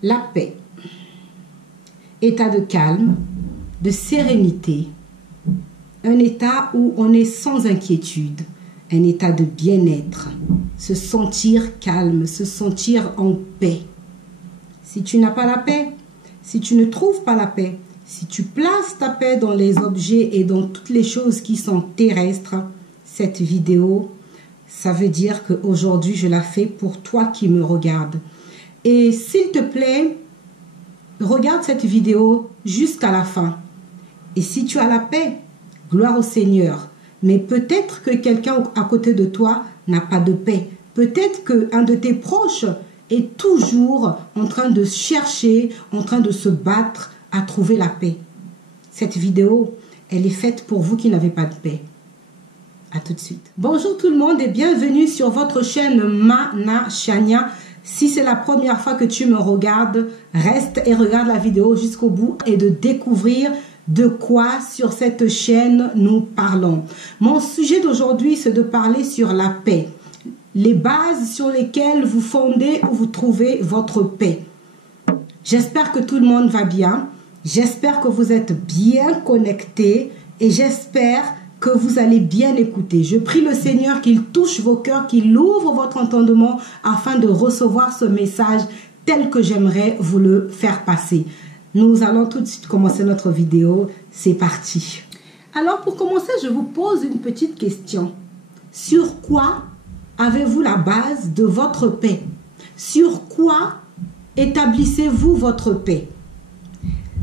La paix, état de calme, de sérénité, un état où on est sans inquiétude, un état de bien-être, se sentir calme, se sentir en paix. Si tu n'as pas la paix, si tu ne trouves pas la paix, si tu places ta paix dans les objets et dans toutes les choses qui sont terrestres, cette vidéo, ça veut dire qu'aujourd'hui, je la fais pour toi qui me regardes. Et s'il te plaît, regarde cette vidéo jusqu'à la fin. Et si tu as la paix, gloire au Seigneur. Mais peut-être que quelqu'un à côté de toi n'a pas de paix. Peut-être qu'un de tes proches est toujours en train de chercher, en train de se battre à trouver la paix. Cette vidéo, elle est faite pour vous qui n'avez pas de paix. À tout de suite. Bonjour tout le monde et bienvenue sur votre chaîne Mana Chania. Si c'est la première fois que tu me regardes, reste et regarde la vidéo jusqu'au bout et de découvrir de quoi sur cette chaîne nous parlons. Mon sujet d'aujourd'hui, c'est de parler sur la paix. Les bases sur lesquelles vous fondez ou vous trouvez votre paix. J'espère que tout le monde va bien. J'espère que vous êtes bien connectés et j'espère que vous allez bien écouter. Je prie le Seigneur qu'il touche vos cœurs, qu'il ouvre votre entendement afin de recevoir ce message tel que j'aimerais vous le faire passer. Nous allons tout de suite commencer notre vidéo. C'est parti. Alors pour commencer, je vous pose une petite question. Sur quoi avez-vous la base de votre paix? Sur quoi établissez-vous votre paix?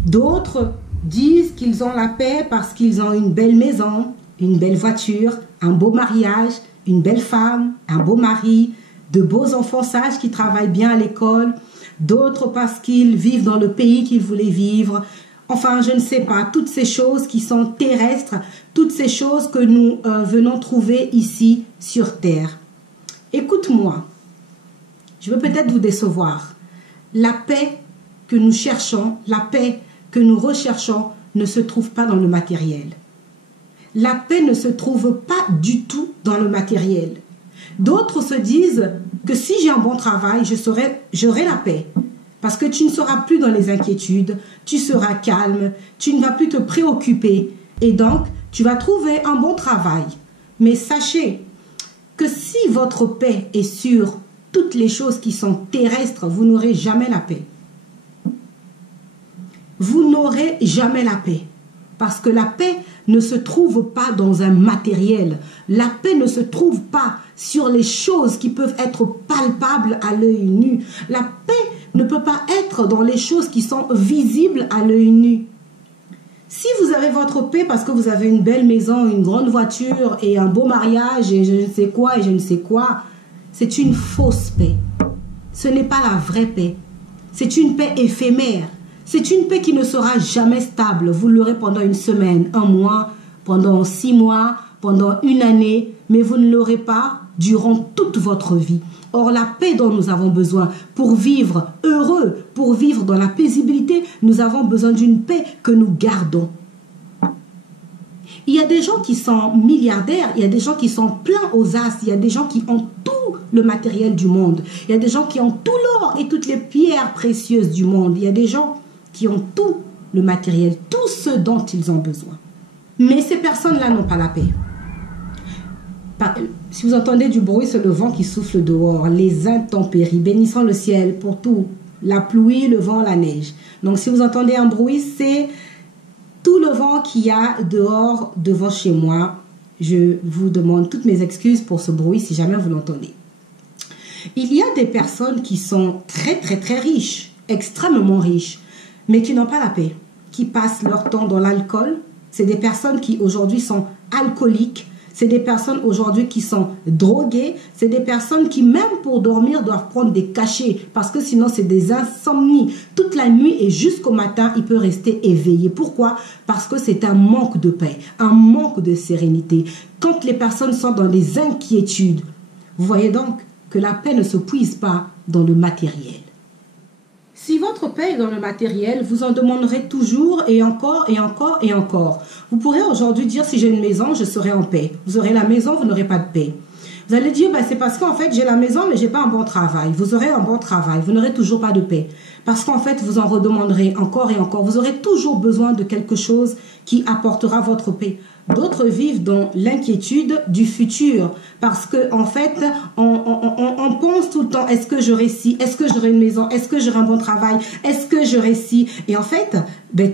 D'autres disent qu'ils ont la paix parce qu'ils ont une belle maison, une belle voiture, un beau mariage, une belle femme, un beau mari, de beaux enfants sages qui travaillent bien à l'école, d'autres parce qu'ils vivent dans le pays qu'ils voulaient vivre. Enfin, je ne sais pas, toutes ces choses qui sont terrestres, toutes ces choses que nous venons trouver ici sur terre. Écoute-moi, je veux peut-être vous décevoir. La paix que nous cherchons, la paix que nous recherchons ne se trouve pas dans le matériel. La paix ne se trouve pas du tout dans le matériel. D'autres se disent que si j'ai un bon travail, j'aurai la paix. Parce que tu ne seras plus dans les inquiétudes, tu seras calme, tu ne vas plus te préoccuper. Et donc, tu vas trouver un bon travail. Mais sachez que si votre paix est sur toutes les choses qui sont terrestres, vous n'aurez jamais la paix. Vous n'aurez jamais la paix. Parce que la paix ne se trouve pas dans un matériel. La paix ne se trouve pas sur les choses qui peuvent être palpables à l'œil nu. La paix ne peut pas être dans les choses qui sont visibles à l'œil nu. Si vous avez votre paix parce que vous avez une belle maison, une grande voiture et un beau mariage et je ne sais quoi et je ne sais quoi, c'est une fausse paix. Ce n'est pas la vraie paix. C'est une paix éphémère. C'est une paix qui ne sera jamais stable. Vous l'aurez pendant une semaine, un mois, pendant 6 mois, pendant une année, mais vous ne l'aurez pas durant toute votre vie. Or, la paix dont nous avons besoin pour vivre heureux, pour vivre dans la paisibilité, nous avons besoin d'une paix que nous gardons. Il y a des gens qui sont milliardaires, il y a des gens qui sont pleins aux as, il y a des gens qui ont tout le matériel du monde, il y a des gens qui ont tout l'or et toutes les pierres précieuses du monde, il y a des gens qui ont tout le matériel, tout ce dont ils ont besoin. Mais ces personnes-là n'ont pas la paix. Si vous entendez du bruit, c'est le vent qui souffle dehors, les intempéries, bénissant le ciel pour tout, la pluie, le vent, la neige. Donc si vous entendez un bruit, c'est tout le vent qu'il y a dehors, devant chez moi. Je vous demande toutes mes excuses pour ce bruit si jamais vous l'entendez. Il y a des personnes qui sont très très très riches, extrêmement riches, mais qui n'ont pas la paix, qui passent leur temps dans l'alcool. C'est des personnes qui aujourd'hui sont alcooliques. C'est des personnes aujourd'hui qui sont droguées. C'est des personnes qui, même pour dormir, doivent prendre des cachets parce que sinon, c'est des insomnies. Toute la nuit et jusqu'au matin, il peut rester éveillé. Pourquoi? Parce que c'est un manque de paix, un manque de sérénité. Quand les personnes sont dans des inquiétudes, vous voyez donc que la paix ne se puise pas dans le matériel. Si votre paix est dans le matériel, vous en demanderez toujours et encore et encore et encore. Vous pourrez aujourd'hui dire si j'ai une maison, je serai en paix. Vous aurez la maison, vous n'aurez pas de paix. Vous allez dire, c'est parce qu'en fait, j'ai la maison, mais j'ai pas un bon travail. Vous aurez un bon travail, vous n'aurez toujours pas de paix. Parce qu'en fait, vous en redemanderez encore et encore. Vous aurez toujours besoin de quelque chose qui apportera votre paix. D'autres vivent dans l'inquiétude du futur parce que en fait, on pense tout le temps, est-ce que j'aurai ci, est-ce que j'aurai une maison, est-ce que j'aurai un bon travail, est-ce que j'aurai ci. Et en fait,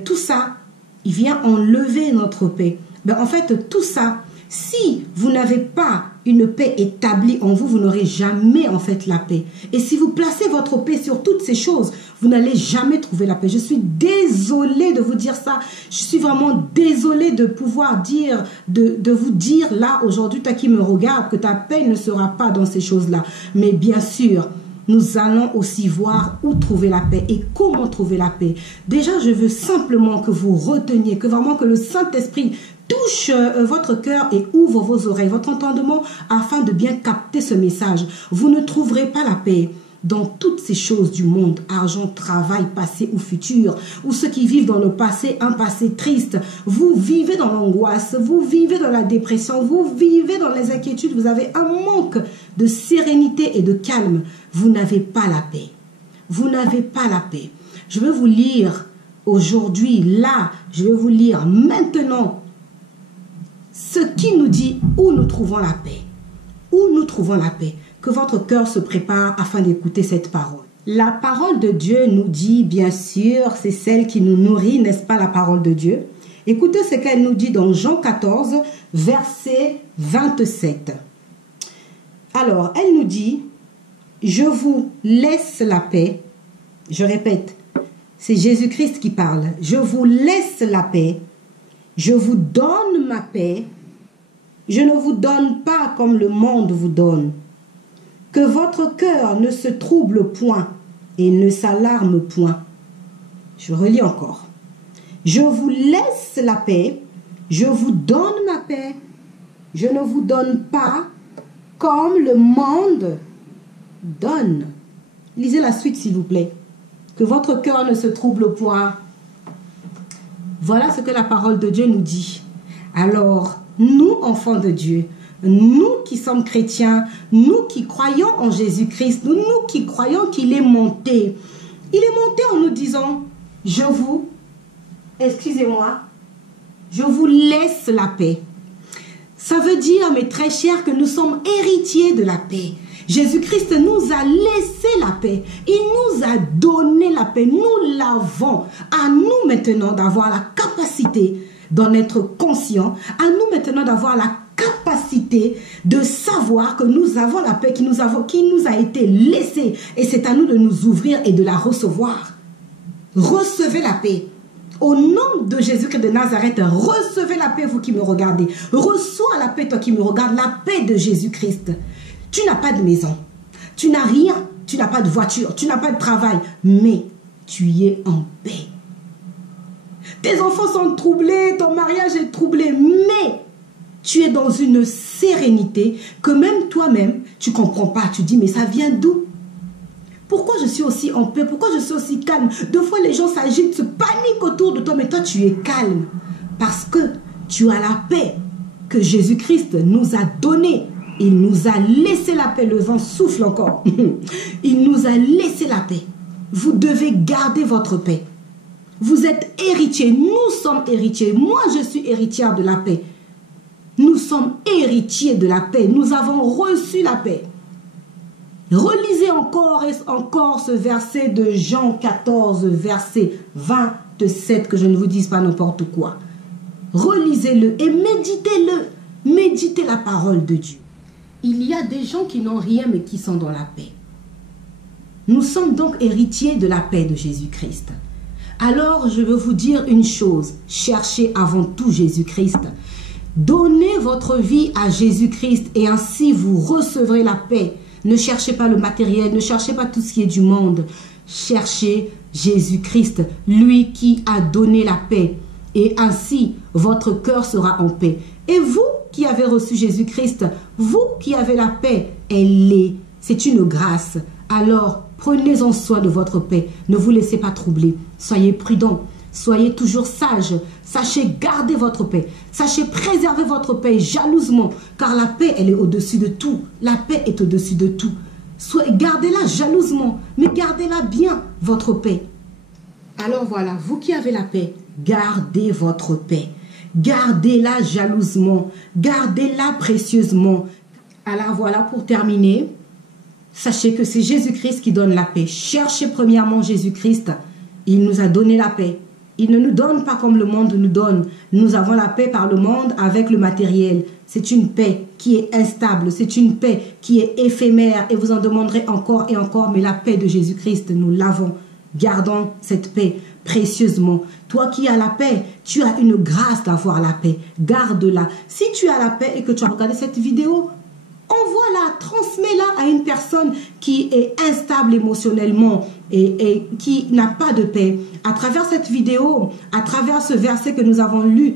tout ça, il vient enlever notre paix. En fait, tout ça, si vous n'avez pas une paix établie en vous, vous n'aurez jamais en fait la paix. Et si vous placez votre paix sur toutes ces choses, vous n'allez jamais trouver la paix. Je suis désolée de vous dire ça. Je suis vraiment désolée de pouvoir dire, de vous dire là aujourd'hui, toi qui me regardes, que ta paix ne sera pas dans ces choses-là. Mais bien sûr, nous allons aussi voir où trouver la paix et comment trouver la paix. Déjà, je veux simplement que vous reteniez, que vraiment que le Saint-Esprit touche votre cœur et ouvre vos oreilles, votre entendement, afin de bien capter ce message. Vous ne trouverez pas la paix dans toutes ces choses du monde, argent, travail, passé ou futur, ou ceux qui vivent dans le passé, un passé triste. Vous vivez dans l'angoisse, vous vivez dans la dépression, vous vivez dans les inquiétudes, vous avez un manque de sérénité et de calme. Vous n'avez pas la paix. Vous n'avez pas la paix. Je vais vous lire aujourd'hui, là, je vais vous lire maintenant ce qui nous dit où nous trouvons la paix. Où nous trouvons la paix. Que votre cœur se prépare afin d'écouter cette parole. La parole de Dieu nous dit, bien sûr, c'est celle qui nous nourrit, n'est-ce pas, la parole de Dieu? Écoutez ce qu'elle nous dit dans Jean 14, verset 27. Alors, elle nous dit, je vous laisse la paix. Je répète, c'est Jésus-Christ qui parle. Je vous laisse la paix. Je vous donne ma paix. Je ne vous donne pas comme le monde vous donne. Que votre cœur ne se trouble point et ne s'alarme point. Je relis encore. Je vous laisse la paix. Je vous donne ma paix. Je ne vous donne pas comme le monde donne. Lisez la suite, s'il vous plaît. Que votre cœur ne se trouble point. Voilà ce que la parole de Dieu nous dit. Alors, nous, enfants de Dieu, nous qui sommes chrétiens, nous qui croyons en Jésus-Christ, nous qui croyons qu'il est monté. Il est monté en nous disant, je vous laisse la paix. Ça veut dire, mes très chers, que nous sommes héritiers de la paix. Jésus-Christ nous a laissé la paix. Il nous a donné la paix. Nous l'avons. À nous maintenant d'avoir la capacité d'en être conscient. À nous maintenant d'avoir la capacité de savoir que nous avons la paix qui nous a été laissée. Et c'est à nous de nous ouvrir et de la recevoir. Recevez la paix. Au nom de Jésus-Christ de Nazareth, recevez la paix, vous qui me regardez. Reçois la paix, toi qui me regardes, la paix de Jésus-Christ. Tu n'as pas de maison, tu n'as rien, tu n'as pas de voiture, tu n'as pas de travail, mais tu es en paix. Tes enfants sont troublés, ton mariage est troublé, mais tu es dans une sérénité que même toi-même, tu ne comprends pas. Tu dis, mais ça vient d'où? Pourquoi je suis aussi en paix? Pourquoi je suis aussi calme? Deux fois, les gens s'agitent, se paniquent autour de toi, mais toi, tu es calme. Parce que tu as la paix que Jésus-Christ nous a donnée. Il nous a laissé la paix. Le vent souffle encore. Il nous a laissé la paix. Vous devez garder votre paix. Vous êtes héritiers. Nous sommes héritiers. Moi, je suis héritière de la paix. Nous sommes héritiers de la paix. Nous avons reçu la paix. Relisez encore et encore ce verset de Jean 14, verset 27, que je ne vous dise pas n'importe quoi. Relisez-le et méditez-le. Méditez la parole de Dieu. Il y a des gens qui n'ont rien mais qui sont dans la paix. Nous sommes donc héritiers de la paix de Jésus-Christ. Alors je veux vous dire une chose, cherchez avant tout Jésus-Christ. Donnez votre vie à Jésus-Christ et ainsi vous recevrez la paix. Ne cherchez pas le matériel, ne cherchez pas tout ce qui est du monde. Cherchez Jésus-Christ, lui qui a donné la paix. Et ainsi, votre cœur sera en paix. Et vous qui avez reçu Jésus-Christ, vous qui avez la paix, c'est une grâce. Alors, prenez-en soin de votre paix. Ne vous laissez pas troubler. Soyez prudents. Soyez toujours sages. Sachez garder votre paix. Sachez préserver votre paix jalousement. Car la paix, elle est au-dessus de tout. La paix est au-dessus de tout. Gardez-la jalousement. Mais gardez-la bien, votre paix. Alors voilà, vous qui avez la paix, gardez votre paix. Gardez-la jalousement. Gardez-la précieusement. Alors voilà, pour terminer, sachez que c'est Jésus-Christ qui donne la paix. Cherchez premièrement Jésus-Christ. Il nous a donné la paix. Il ne nous donne pas comme le monde nous donne. Nous avons la paix par le monde avec le matériel. C'est une paix qui est instable. C'est une paix qui est éphémère. Et vous en demanderez encore et encore. Mais la paix de Jésus-Christ, nous l'avons. Gardons cette paix précieusement. Toi qui as la paix, tu as une grâce d'avoir la paix. Garde-la. Si tu as la paix et que tu as regardé cette vidéo, envoie-la, transmets-la à une personne qui est instable émotionnellement et qui n'a pas de paix. À travers cette vidéo, à travers ce verset que nous avons lu,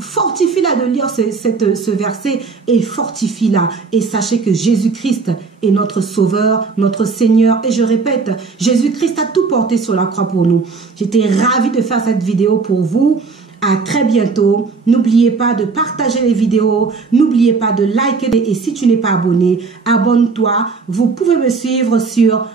fortifie-la de lire ce verset et fortifie-la. Et sachez que Jésus-Christ est notre Sauveur, notre Seigneur. Et je répète, Jésus-Christ a tout porté sur la croix pour nous. J'étais ravie de faire cette vidéo pour vous. À très bientôt. N'oubliez pas de partager les vidéos. N'oubliez pas de liker. Et si tu n'es pas abonné, abonne-toi. Vous pouvez me suivre sur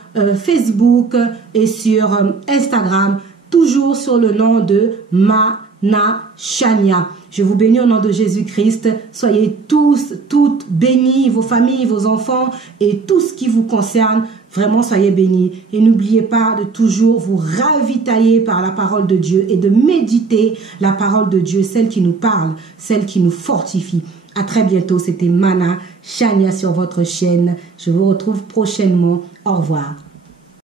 Facebook et sur Instagram. Toujours sur le nom de Mana Chania. Je vous bénis au nom de Jésus-Christ. Soyez tous, toutes bénis, vos familles, vos enfants et tout ce qui vous concerne. Vraiment, soyez bénis. Et n'oubliez pas de toujours vous ravitailler par la parole de Dieu et de méditer la parole de Dieu, celle qui nous parle, celle qui nous fortifie. À très bientôt. C'était Mana Chania sur votre chaîne. Je vous retrouve prochainement. Au revoir.